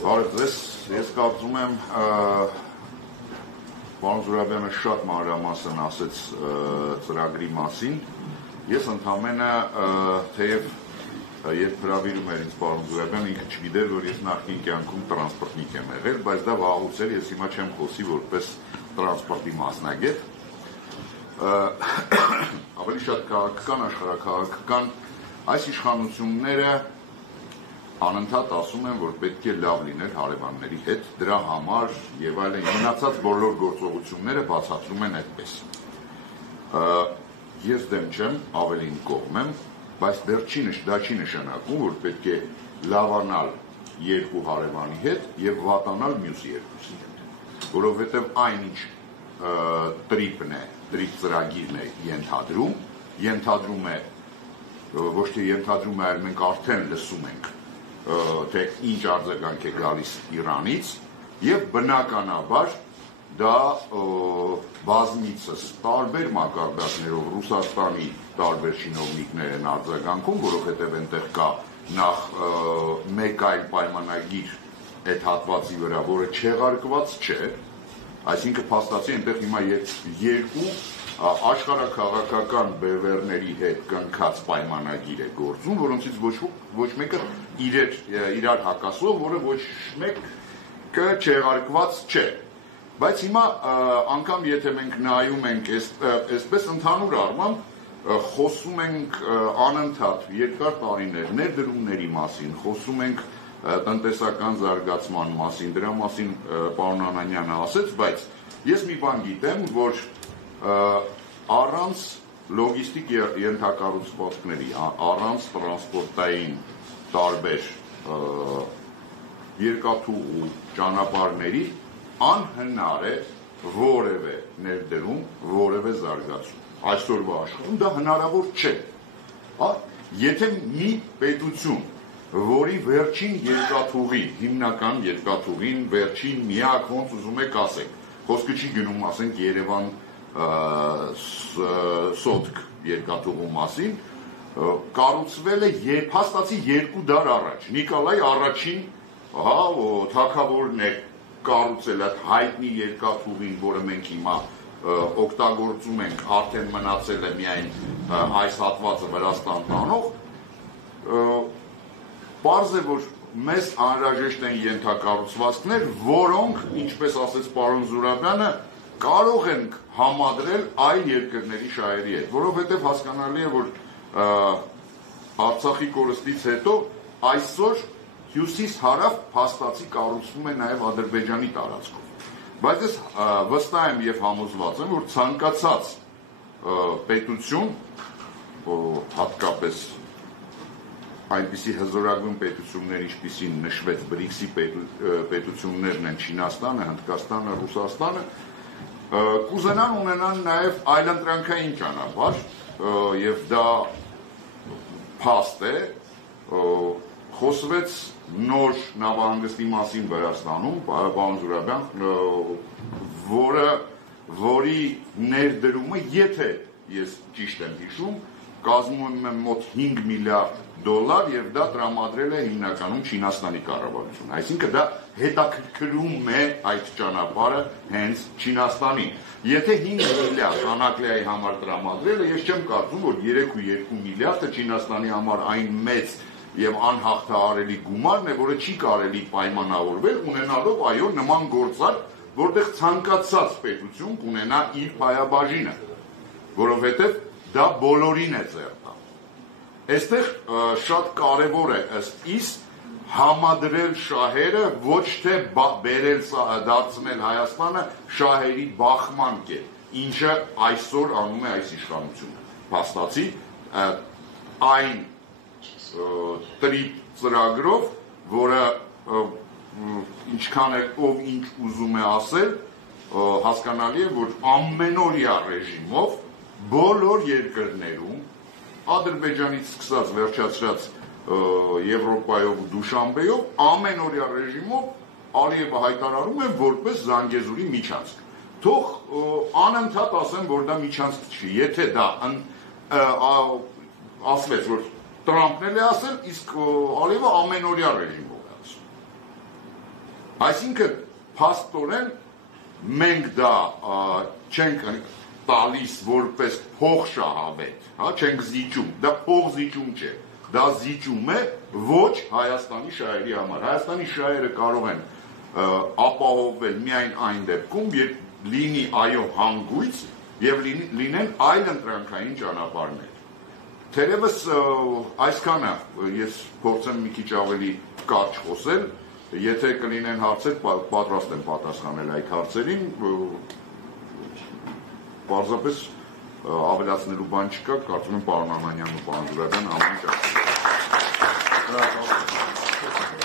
Բարև, ես կարծում եմ պարոն Զուրաբյանը շատ մանրամասն ասեց ծրագրի մասին, ես ընդամենը թեև երբ հրավիրում էր ինձ պարոն Զուրաբյանը, ինքը չգիտեր, որ ես նախկին կյանքում տրանսպորտնիկ եմ եղել, բայց դա վաղուց էր, ես հիմա չեմ խոսի որպես տրանսպորտի մասնագետ, ավելի շատ քաղաքական, աշխարհաքաղաքական այս իշխանությունները անընդհատ ասում են, որ պետք է լավ լինել հարևանների հետ, դրա համար եւ այլն մնացած բոլոր գործողությունները բացատրում են այդպես։ Ես դեմ չեմ, ավելին կողմ եմ, բայց դեռ դա չի նշանակում, որ պետք է լավանալ երկու հարևանի հետ եւ վատանալ մյուս երկուսի հետ, որովհետեւ այնինչ տրիպն է, տրիպ ծրագիրն է ենթադրում է, ոչ թե ենթադրում է, այլ մենք արդեն լսում ենք թե ինչ արձագանք է գալիս Իրանից եւ բնականաբար դա բազմիցս տարբեր մակարդակներով Ռուսաստանի տարբեր շինովնիկներ են արձագանքում, որովհետեւ այնտեղ կա նախ մեկ այլ պայմանագիր այդ հատվածի վրա, որը չեղարկված չէ, այսինքն փաստացի այնտեղ հիմա երկու աշխարհաքաղաքական բևեռների հետ կնքած պայմանագիր է գործում, որոնցից ոչ մեկը իրար հակասող, որը ոչ մեկը չեղարկված չէ։ Բայց հիմա անգամ եթե մենք նայում ենք այսպես ընդհանուր առմամբ խոսում ենք անընդհատ երկար տարիներ ներդրումների մասին, խոսում ենք տնտեսական զարգացման մասին, դրա մասին պարոն Անանյանը ասեց, բայց ես մի բան գիտեմ, որ առանց լոգիստիկ ենթակառուցվածքների, առանց տրանսպորտային տարբեր երկաթուղու ճանապարհների անհնար է որևէ ներդրում, որևէ զարգացում։ Այսօրվա աշխարհում դա հնարավոր չէ։ Եթե մի պետություն, որի վերջին երկաթուղի, հիմնական երկաթուղին, վերջին միակ ոնց ուզում եք ասեք, խոսքը չի գնում ասենք Երևան Սոտք երկաթուղու մասին, կառուցվել է փաստացի 2 դար առաջ, Նիկոլայ առաջին թագավորն է կառուցել այդ հայտնի երկաթուղին, որը մենք հիմա օգտագործում ենք, արդեն մնացել է միայն այս հատվածը Վրաստան տանող, պարզ է, որ մեզ անհրաժեշտ են ենթակառուցվածքներ, որոնք, ինչպես ասեց պարոն Զուրաբյանը, կարող ենք համադրել այլ երկրների շահերի հետ, որովհետև հասկանալի է, որ Արցախի կորստից հետո այսօր հյուսիս-հարավ փաստացի կառուցվում է նաև Ադրբեջանի տարածքով։ Բայց ես վստահ եմ եւ համոզված եմ, որ ցանկացած պետություն, հատկապես այնպիսի հզորագույն պետություններ, ինչպիսին նշվեց BRICS-ի պետություններն են Չինաստանը, Հնդկաստանը, Ռուսաստանը, կուզենան ունենան նաև այլընտրանքային ճանապարհ եւ դա փաստ է, խոսվեց նոր նավահանգստի մասին Վրաստանում, պարոն Զուրաբյան, որի ներդրումը, եթե ես ճիշտ եմ հիշում, կազմում է մոտ 5 միլիարդ դոլար եւ դա տրամադրել է հիմնականում Չինաստանի կառավարությունը։ Այսինքն դա հետաքրքրում է այդ ճանապարհը հենց Չինաստանին։ Եթե 5 միլիարդ Անակլիայի համար տրամադրել է, ես չեմ կարծում, որ 3.2 միլիարդը Չինաստանի համար այն մեծ եւ անհաղթահարելի գումարն է, որը չի կարելի պայմանավորվել ունենալով այո նման գործարք, որտեղ ցանկացած պետություն կունենա իր պայաբաժինը, որովհետեւ դա բոլորին է ձեռ տա։ Այստեղ շատ կարևոր է ըստ իս համադրել շահերը, ոչ թե բերել դարձնել Հայաստանը շահերի բախման կետ, ինչը այսօր անում է այս իշխանությունը։ Փաստացի այն տրիպ ծրագրով, որը ինչքան է ով ինչ ուզում է ասել, հասկանալի է, որ ամենօրյա ռեժիմով բոլոր երկրներում Ադրբեջանից սկսած վերջացրած Եվրոպայով ու Դուշանբեով ամենօրյա ռեժիմով Ալիևը հայտարարում է որպես Զանգեզուրի միջանցք։ Թող անընդհատ ասեմ, որ դա միջանցք չի, եթե դա ասվեց, որ Տրամպն էլ է ասել, իսկ Ալիևը ամենօրյա ռեժիմով է ասում։ Այսինքն փաստորեն մենք դա չենք տալիս որպես փող շահավետ, հա, չենք զիջում, դա փող զիջում չէ, դա զիջում է ոչ Հայաստանի շահերի համար։ Հայաստանի շահերը կարող են ապահովել միայն այն դեպքում, երբ լինի այո հանգույց եւ լինեն այլ ընտրանքային ճանապարհներ։ Թերևս այսքանը ես փորձեմ մի քիչ ավելի կարճ խոսել, եթե կլինեն հարցեր, պատրաստ եմ պատասխանել այդ հարցերին, պարզապես ավելացնելու բան չկա, կարծում եմ պարոն Ամանյանն ու պարոն Զուրաբյանը ամեն ինչ ասել են։